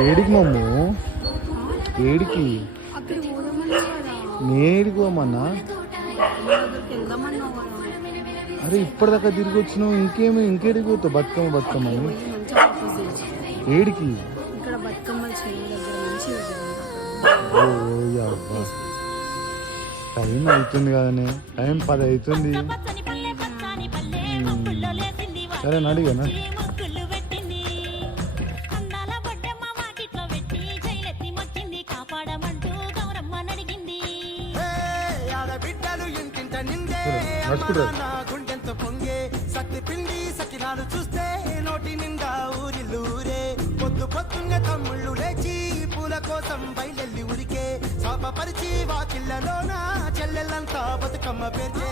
ఏడికి మమ్ము ఏడికి అక్కడ పోదామన్నా కదా, నేడికి పోమన్నా. దగ్గరికి వెళ్దామన్నావు కదా. అరే ఇప్పటిదాకా తిరిగి వచ్చినావు, ఇంకేడికి పోతావు? బతుకమ్మ అని పోయి మంచిగా ప్రపోజ్ చేసి ఏడికి? ఇక్కడ బతుకమ్మల చెరువు దగ్గర మంచి ఓ యబ్బా. టైం అవుతుంది కదనే, టైం 10 అవుతుంది. సరే అడిగానా? గుండెంతో పొంగే సత్తి పిండి సకినాలు చూస్తే నోటి నిండా ఊరిల్లూరే. పొద్దున్నే తమ్ముళ్ళు లేచి పూల కోసం బయలెల్లి ఉరికే. శాప పరిచి వాకిళ్ళలోన చెల్లెళ్ళంతా బతుకమ్మ పేర్చే.